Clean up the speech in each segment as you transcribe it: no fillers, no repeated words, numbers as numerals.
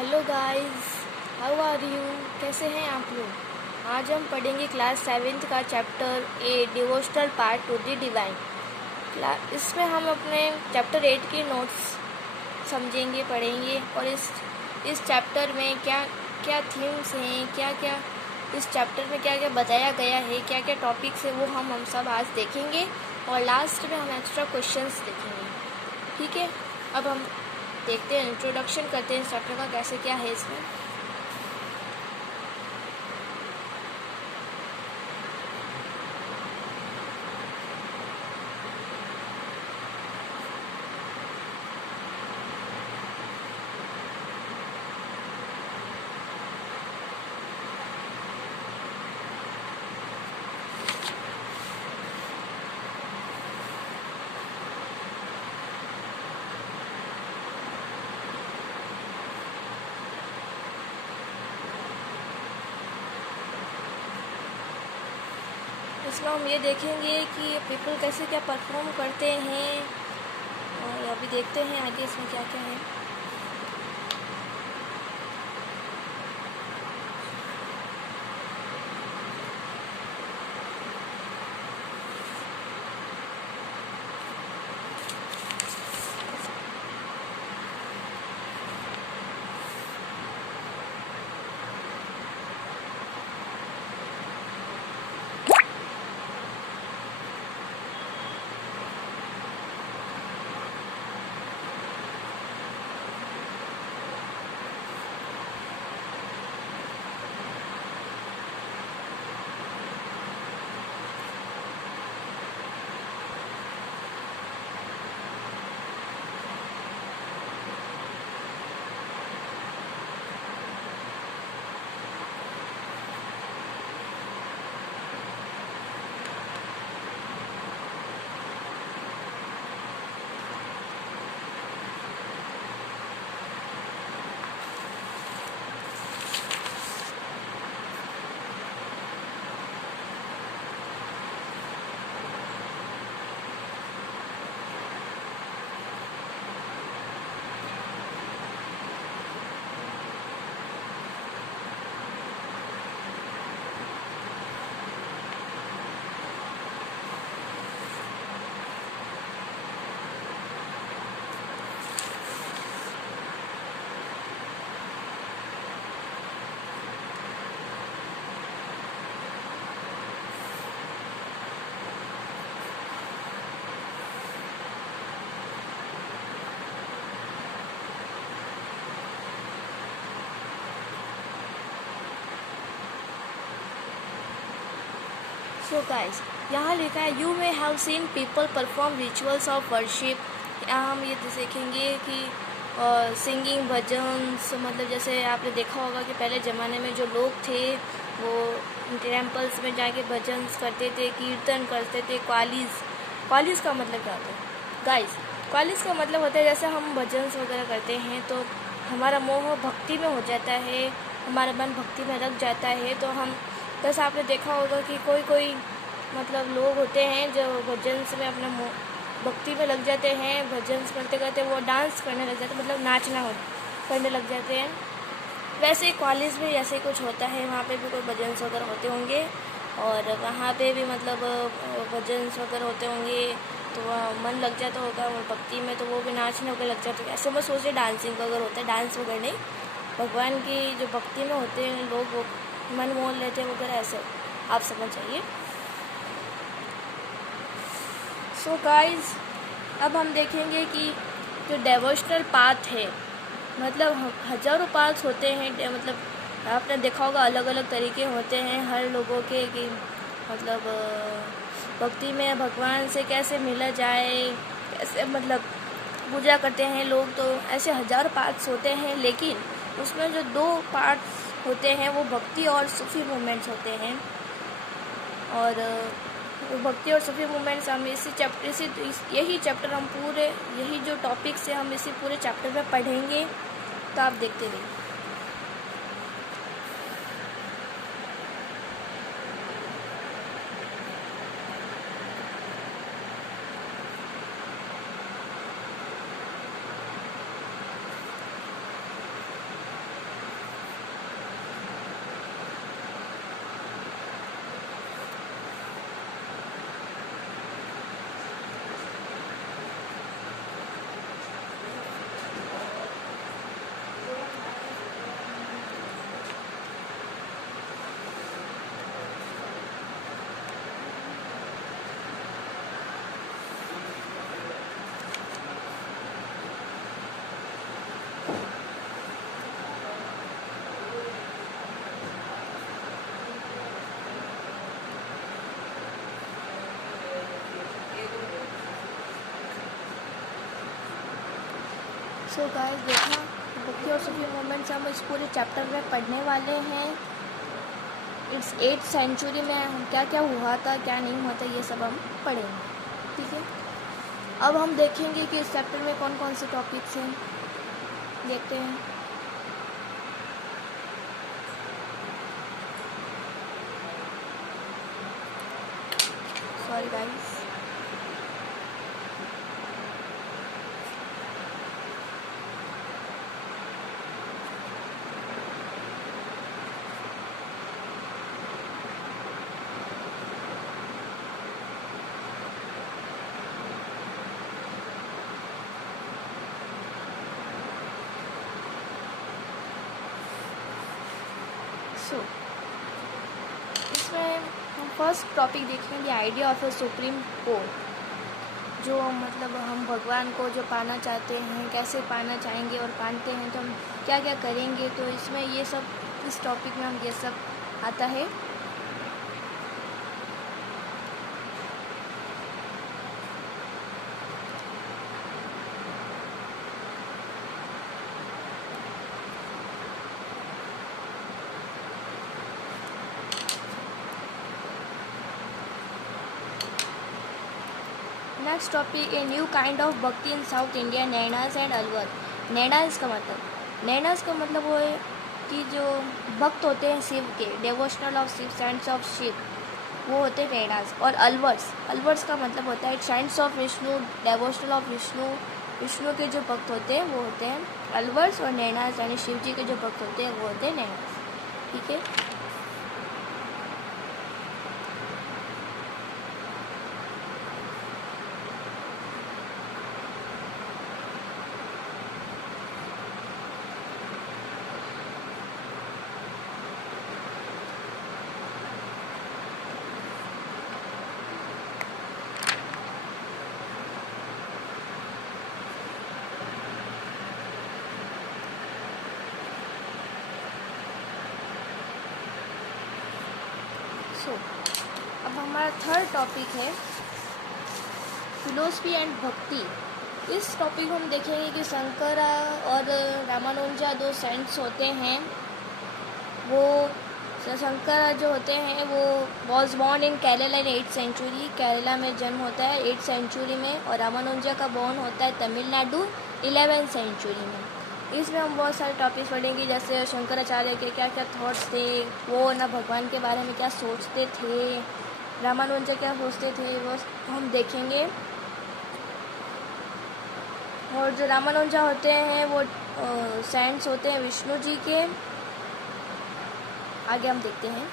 Hello guys, how are you? कैसे हैं आप लोग? आज हम पढ़ेंगे क्लास 7th का chapter 8 devotional part two the divine. इसमें हम अपने चैप्टर 8 के नोट्स समझेंगे, पढ़ेंगे और इस चैप्टर में क्या क्या थीम्स हैं, क्या क्या इस चैप्टर में क्या क्या बताया गया है, क्या क्या टॉपिक्स है, वो हम सब आज देखेंगे और लास्ट में हम एक्स्ट्रा क्वेश्चंस देखेंगे। ठीक है, अब हम देखते हैं, इंट्रोडक्शन करते हैं इस चैप्टर का कैसे क्या है इसमें। इसमें हम ये देखेंगे कि पीपल कैसे क्या परफॉर्म करते हैं और अभी देखते हैं आगे इसमें क्या क्या है। सो गाइस, यहाँ लिखा है you may have seen people perform rituals of worship. यहाँ हम ये देखेंगे कि सिंगिंग भजन्स, मतलब जैसे आपने देखा होगा कि पहले ज़माने में जो लोग थे वो टेम्पल्स में जाके भजन्स करते थे, कीर्तन करते थे। क्वालिस का मतलब क्या होता है गाइस? क्वालिस का मतलब होता है जैसे हम भजन्स वगैरह करते हैं तो हमारा मोह भक्ति में हो जाता है, हमारा मन भक्ति में लग जाता है। तो हम जैसे आपने देखा होगा कि कोई मतलब लोग होते हैं जो भजन्स में अपना भक्ति में लग जाते हैं, भजन्स करते करते वो डांस करने लग जाते हैं, मतलब करने लग जाते हैं। वैसे कॉलेज में ऐसे कुछ होता है, वहाँ पे भी कोई भजन्स वगैरह होते होंगे और वहाँ पे भी मतलब भजन्स वगैरह होते होंगे तो वह मन लग जाता होगा और भक्ति में, तो वो भी नाचने वगैरह लग जाते हैं। ऐसे मैं सोच रही डांसिंग वगैरह होता है, डांस वगैरह नहीं, भगवान की जो भक्ति में होते हैं लोग वो मन मोह लेते वगैरह, ऐसे आप समझ जाइए। सो गाइस, अब हम देखेंगे कि जो डिवोशनल पाथ है, मतलब हजारों पाथ होते हैं, मतलब आपने देखा होगा अलग अलग तरीके होते हैं हर लोगों के कि मतलब भक्ति में भगवान से कैसे मिला जाए, कैसे मतलब पूजा करते हैं लोग। तो ऐसे हजारों पार्ट्स होते हैं, लेकिन उसमें जो 2 पार्ट्स होते हैं वो भक्ति और सूफी मूवमेंट्स होते हैं। और भक्ति और सूफी मूवमेंट्स हम यही चैप्टर हम पूरे, यही जो टॉपिक्स है हम इसी पूरे चैप्टर में पढ़ेंगे, तो आप देखते रहिए। सो गाइस देखा, भक्ति और सूफी मूवमेंट्स हम इस पूरे चैप्टर में पढ़ने वाले हैं। इट्स 8th सेंचुरी में हम क्या क्या हुआ था, क्या नहीं हुआ था, ये सब हम पढ़ेंगे। ठीक है, अब हम देखेंगे कि इस चैप्टर में कौन कौन से टॉपिक्स हैं, देखते हैं। Sorry guys. इसमें हम फर्स्ट टॉपिक देखेंगे idea of a supreme court. जो मतलब हम भगवान को जो पाना चाहते हैं, कैसे पाना चाहेंगे और पाते हैं तो हम क्या क्या करेंगे, तो इसमें ये सब, इस टॉपिक में हम ये सब आता है। Next topic a new kind of भक्ति इन south India, Naina's and Alwar. Naina's का मतलब वो है कि जो भक्त होते हैं शिव के, devotional of Shiva, saints of Shiva, वो होते हैं नैनाज। और अलवर्स का मतलब होता है saints of Vishnu, devotional of Vishnu के जो भक्त होते हैं वो होते हैं अलवर्स। और नैनाज यानी शिव जी के जो भक्त होते हैं वो होते हैं नैनाज। ठीक है, अब हमारा थर्ड टॉपिक है फिलोसफी एंड भक्ति। इस टॉपिक में हम देखेंगे कि शंकरा और रामानुजा दो सेंट्स होते हैं। वो शंकरा जो होते हैं वो was born in Kerala in 8th century, Kerala में जन्म होता है 8th सेंचुरी में। और रामानुजा का बॉर्न होता है तमिलनाडु 11th सेंचुरी में। इसमें हम बहुत सारे टॉपिक्स पढ़ेंगे, जैसे शंकराचार्य के क्या क्या थॉट्स थे, वो ना भगवान के बारे में क्या सोचते थे, रामानुजा क्या सोचते थे, वो हम देखेंगे। और जो रामानुजा होते हैं वो सेंट्स होते हैं विष्णु जी के। आगे हम देखते हैं।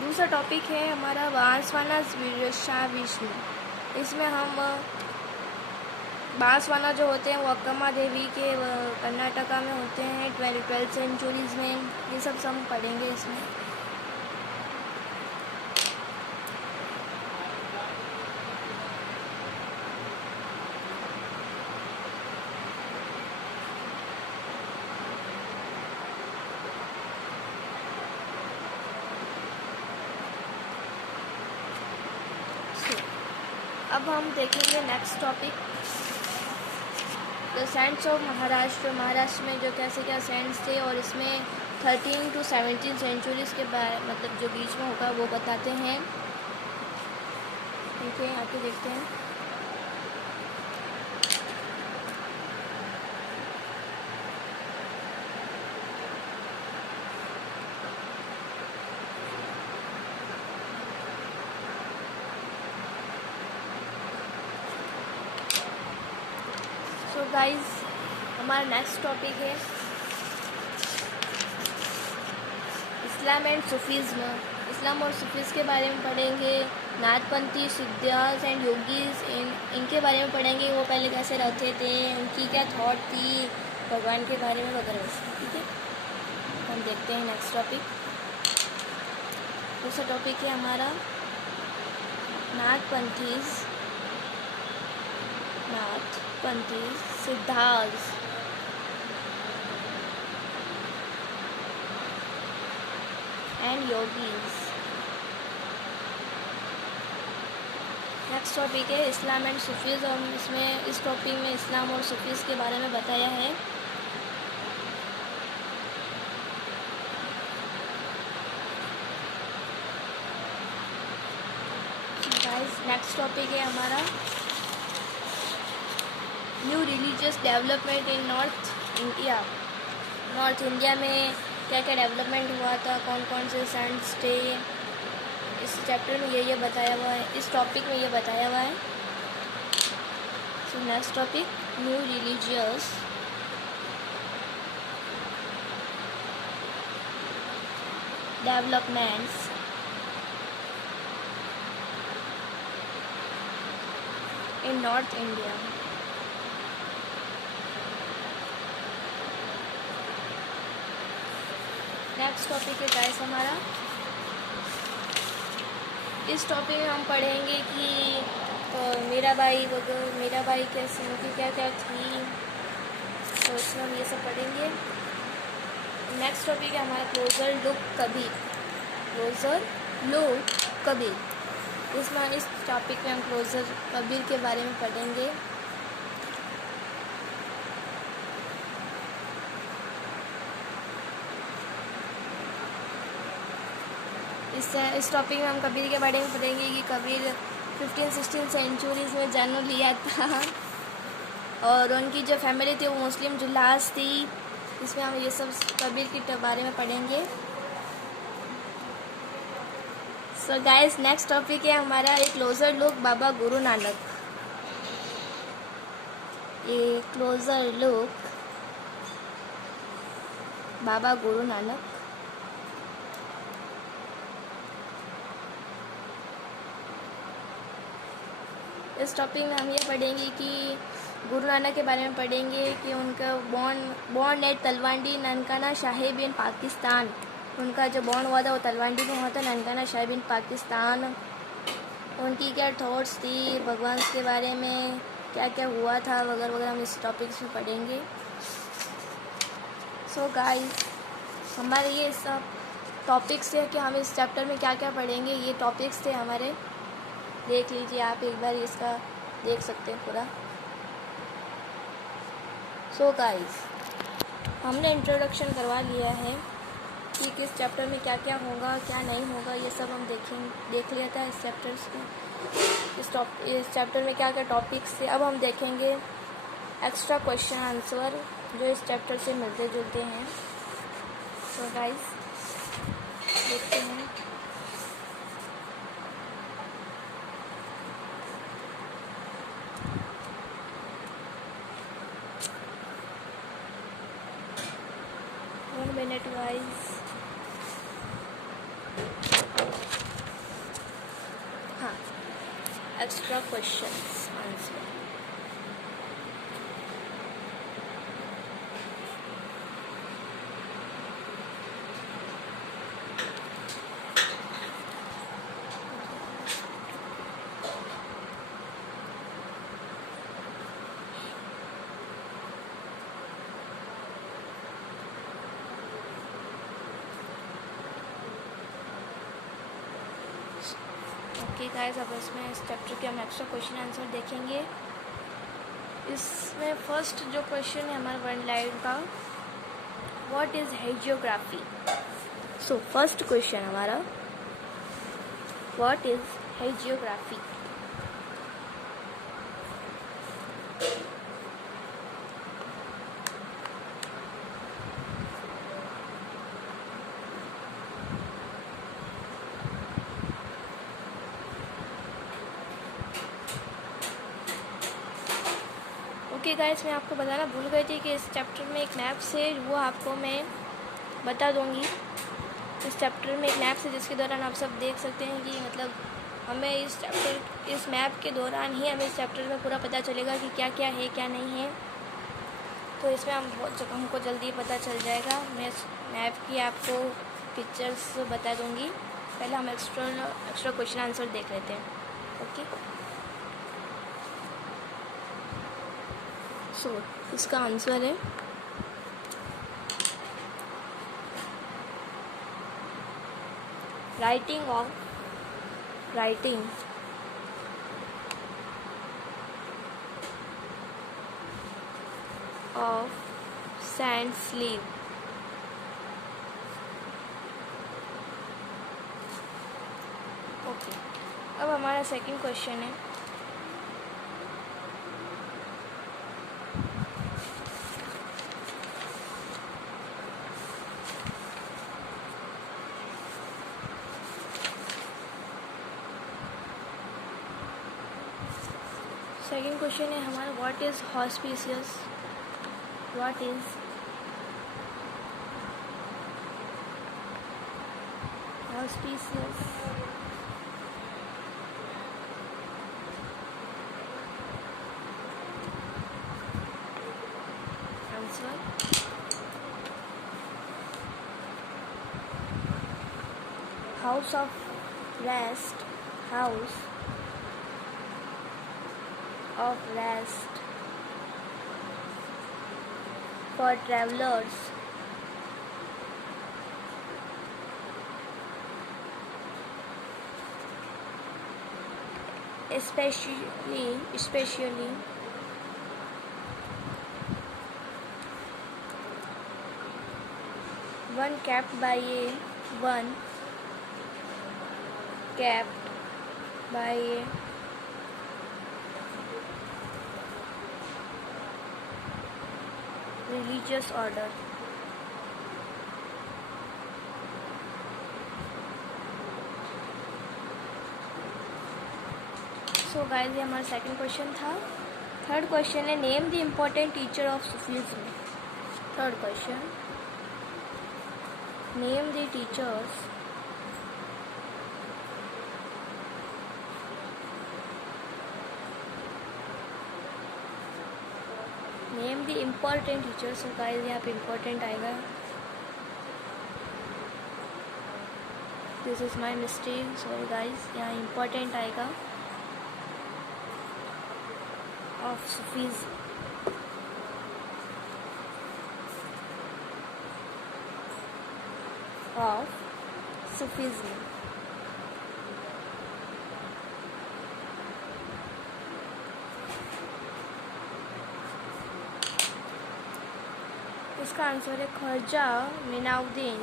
दूसरा टॉपिक है हमारा बांसवाना विष्णु। इसमें हम बांसवाना जो होते हैं वो अक्कम्मा देवी के कर्नाटका में होते हैं 12th सेंचुरीज में। ये सब हम पढ़ेंगे इसमें। अब हम देखेंगे next topic the saints of Maharashtra. Maharashtra में जो कैसे क्या सेंट्स थे, और इसमें 13 to 17 सेंचुरीज के मतलब जो बीच में होगा वो बताते हैं। ठीक है, आके देखते हैं। तो गाइस हमारा नेक्स्ट टॉपिक है इस्लाम एंड सूफीज़्म। इस्लाम और सूफीज़ के बारे में पढ़ेंगे। नाथपंथी, सिद्धार्थ एंड योगीज, इनके बारे में पढ़ेंगे। वो पहले कैसे रहते थे, उनकी क्या थॉट थी भगवान के बारे में वगैरह। ठीक है, हम देखते हैं नेक्स्ट टॉपिक। दूसरा टॉपिक है हमारा Nathpanthis, Siddharth and yogis. Next topic है इस्लाम एंड सूफीज़, और इसमें इस टॉपिक में इस्लाम और सूफीज़ के बारे में बताया है। गाइस नेक्स्ट टॉपिक है हमारा new religious development in north India में क्या क्या डेवलपमेंट हुआ था, कौन कौन से सेंट्स थे, इस चैप्टर में ये बताया हुआ है, इस टॉपिक में ये बताया हुआ है। So next topic new religious developments in north India. Next topic है गाइस हमारा, इस टॉपिक में हम पढ़ेंगे कि मीराबाई कैसे, उनकी क्या क्या थी, तो इसमें हम ये सब पढ़ेंगे। नेक्स्ट टॉपिक है हमारा क्लोजर लुक कबीर। इसमें इस टॉपिक में हम क्लोजर कबीर के बारे में पढ़ेंगे। इस टॉपिक में हम कबीर के बारे में पढ़ेंगे कि कबीर 15-16 सेंचुरीज में जन्म लिया था और उनकी जो फैमिली थी वो मुस्लिम जुलास थी। इसमें हम ये सब कबीर के बारे में पढ़ेंगे। सो गाइस नेक्स्ट टॉपिक है हमारा एक closure look Baba Guru Nanak. A closure look Baba Guru Nanak. इस टॉपिक में हम ये पढ़ेंगे कि गुरु नानक के बारे में पढ़ेंगे कि उनका बॉर्न एट तलवंडी ननकाना साहिब इन पाकिस्तान। उनका जो बॉर्न हुआ था वो तलवंडी में हुआ था, ननकाना साहिब इन पाकिस्तान। उनकी क्या थॉट्स थी भगवान के बारे में, क्या क्या हुआ था वगैरह वगैरह हम इस टॉपिक्स में पढ़ेंगे। सो गाइस हमारे ये सब टॉपिक्स थे कि हम इस चैप्टर में क्या क्या पढ़ेंगे, ये टॉपिक्स थे हमारे। देख लीजिए आप एक बार इसका देख सकते हैं पूरा। सो गाइस हमने इंट्रोडक्शन करवा लिया है कि किस चैप्टर में क्या क्या होगा क्या नहीं होगा, ये सब हम देख लिया था इस चैप्टर्स में। इस चैप्टर में क्या क्या टॉपिक्स थे। अब हम देखेंगे एक्स्ट्रा क्वेश्चन आंसर जो इस चैप्टर से मिलते जुलते हैं। सो गाइस देखते हैं। मिनट वाइज हाँ extra questions answer. Okay guys अब इसमें इस चैप्टर के हम एक्स्ट्रा क्वेश्चन आंसर देखेंगे। इसमें फर्स्ट जो क्वेश्चन है हमारा वन लाइन का, what is hagiography. So first question हमारा what is hagiography. Okay guys मैं आपको बताना भूल गई थी कि इस चैप्टर में एक मैप से वो आपको मैं बता दूंगी। इस चैप्टर में एक मैप से जिसके दौरान आप सब देख सकते हैं कि मतलब हमें इस मैप के दौरान ही हमें इस चैप्टर में पूरा पता चलेगा कि क्या क्या है क्या नहीं है। तो इसमें हमको जल्दी पता चल जाएगा। मैं इस मैप की आपको पिक्चर्स बता दूंगी। पहले हम एक्स्ट्रा क्वेश्चन आंसर देख लेते हैं। ओके, सो इसका आंसर है writing of sand sleeve. Okay, अब हमारा सेकंड क्वेश्चन है, सेकंड क्वेश्चन है हमारा, what is hospicious? What is hospicious? Answer house of rest, house of rest for travelers, especially one kept by a religious order। So guys, ये हमारा second question था। Third question है, name the important teacher of Sufism. Third question, name the teachers name the important teachers. So guys, यहाँ पे important आएगा, this is my mistake, sorry guys, यहाँ important आएगा of Sufism. Of Sufism. इसका answer है Khwaja मीनाउद्दीन।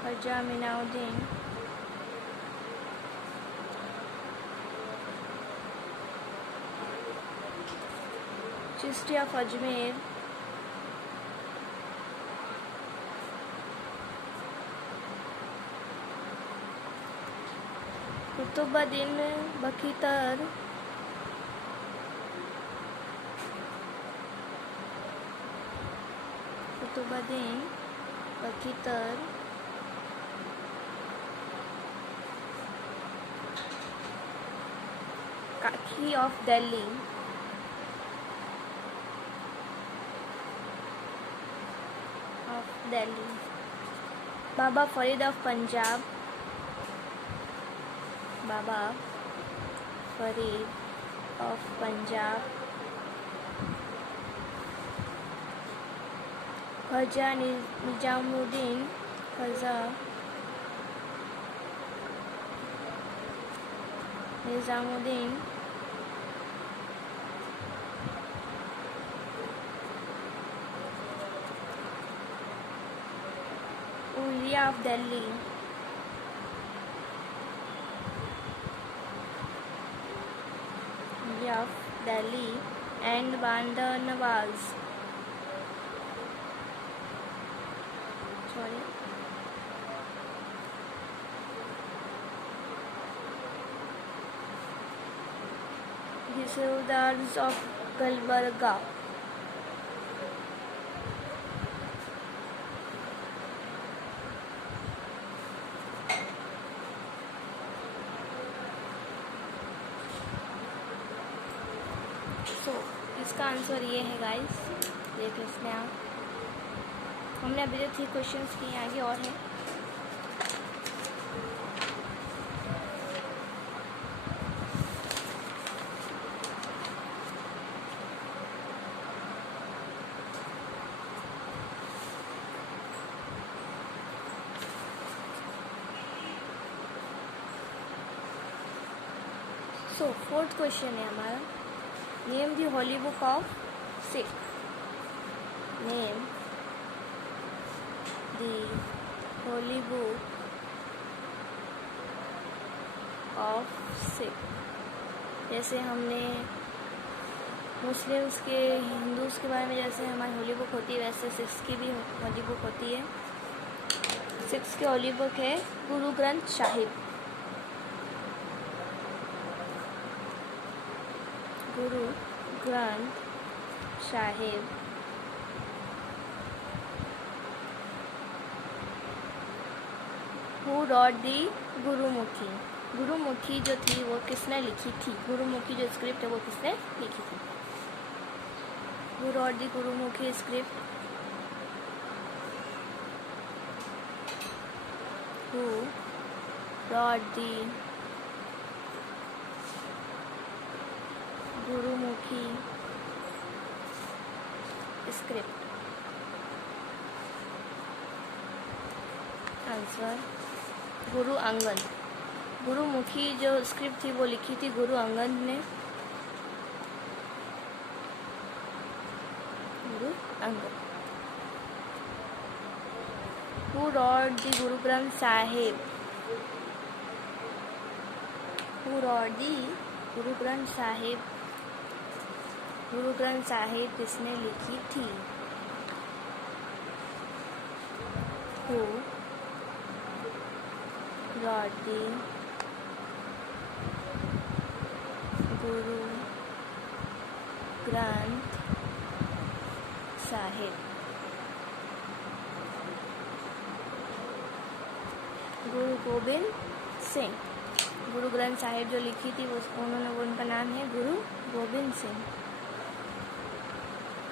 Khwaja मीनाउद्दीन Chishti of Ajmer, Qutubuddin Bakhtiyar, Qutubuddin Bakhtiyar काकी of Delhi, Baba Farid of Punjab, Baba Farid of Punjab, Khwaja Nizamuddin, Khwaja Nizamuddin Auliya of Delhi, Auliya of Delhi and Banda Nawaz, sorry, हिस्सेदार्स of Gulbarga. इसका आंसर ये है गाइस, देखो इसमें आप, हमने अभी तक 3 क्वेश्चंस किए, आगे और हैं। सो फोर्थ क्वेश्चन है हमारा, name the Holi book of Sikh. Name the Holi book of Sikh. जैसे हमने मुस्लिम्स के, हिंदूज़ के बारे में जैसे हमारी होली बुक होती है, वैसे सिख्स की भी होली बुक होती है। सिख्स की होली बुक है गुरु ग्रंथ साहिब। गुरु ग्रंथ साहिब हु रॉट दी गुरुमुखी। गुरुमुखी जो थी वो किसने लिखी थी? गुरुमुखी जो स्क्रिप्ट है वो किसने लिखी थी? Who rot the Gurmukhi script? Who rot the Gurmukhi script? Answer Guru Angad. Gurmukhi जो स्क्रिप्ट थी वो लिखी थी गुरु अंगद ने। Guru Angad. Who rot the Guru Granth Sahib? Who rot दी गुरु ग्रंथ साहिब? गुरु ग्रंथ साहिब किसने लिखी थी? हु रॉट दी गुरु ग्रंथ साहिब? गुरु गोबिंद सिंह। गुरु ग्रंथ साहिब जो लिखी थी वो उनका नाम है गुरु गोबिंद सिंह।